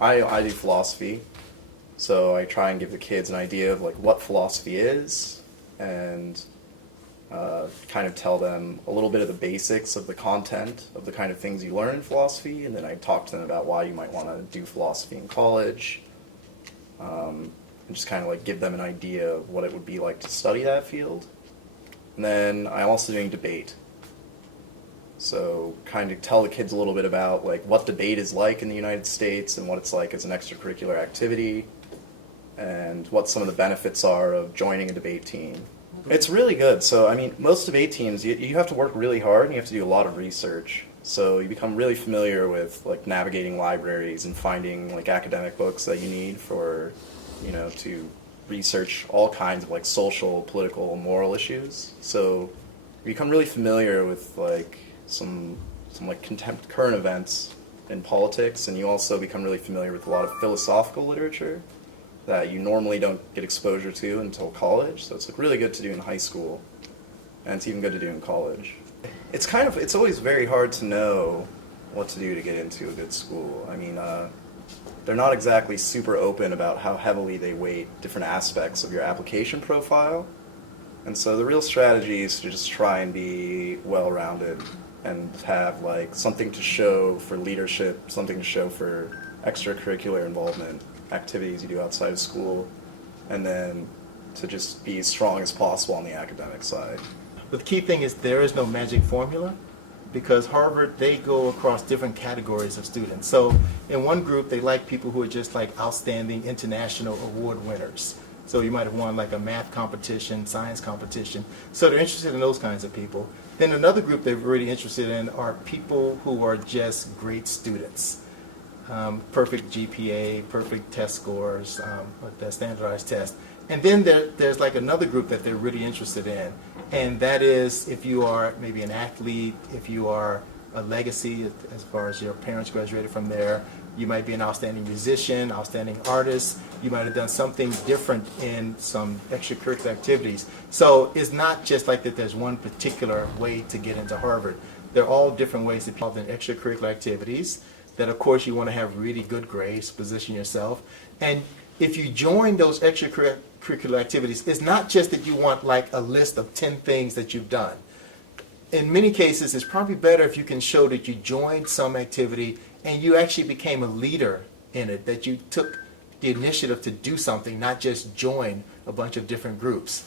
I do philosophy, so I try and give the kids an idea of like what philosophy is, and kind of tell them a little bit of the basics of the content of the kind of things you learn in philosophy, and then I talk to them about why you might want to do philosophy in college, and just kind of like give them an idea of what it would be like to study that field. And then I'm also doing debate. So kind of tell the kids a little bit about like what debate is like in the United States and what it's like as an extracurricular activity, and what some of the benefits are of joining a debate team. It's really good. So I mean, most debate teams, you have to work really hard and you have to do a lot of research. So you become really familiar with like navigating libraries and finding like academic books that you need for, to research all kinds of like social, political, moral issues. So you become really familiar with like some like current events in politics, and you also become really familiar with a lot of philosophical literature that you normally don't get exposure to until college. So it's like really good to do in high school, and it's even good to do in college. It's always very hard to know what to do to get into a good school. I mean, they're not exactly super open about how heavily they weight different aspects of your application profile. And so the real strategy is to just try and be well-rounded and have like something to show for leadership, something to show for extracurricular involvement, activities you do outside of school, and then to just be as strong as possible on the academic side. But the key thing is there is no magic formula, because Harvard, they go across different categories of students. So in one group, they like people who are just like outstanding international award winners. So you might have won like a math competition, science competition. So they're interested in those kinds of people. Then another group they're really interested in are people who are just great students. Perfect GPA, perfect test scores, the standardized test. And then there's like another group that they're really interested in, and that is if you are maybe an athlete, if you are a legacy as far as your parents graduated from there, you might be an outstanding musician, outstanding artist, you might have done something different in some extracurricular activities. So it's not just like that there's one particular way to get into Harvard. There are all different ways to be involved in extracurricular activities that of course you want to have really good grades, position yourself. And if you join those extracurricular activities, it's not just that you want like a list of 10 things that you've done. In many cases, it's probably better if you can show that you joined some activity and you actually became a leader in it, that you took the initiative to do something, not just join a bunch of different groups.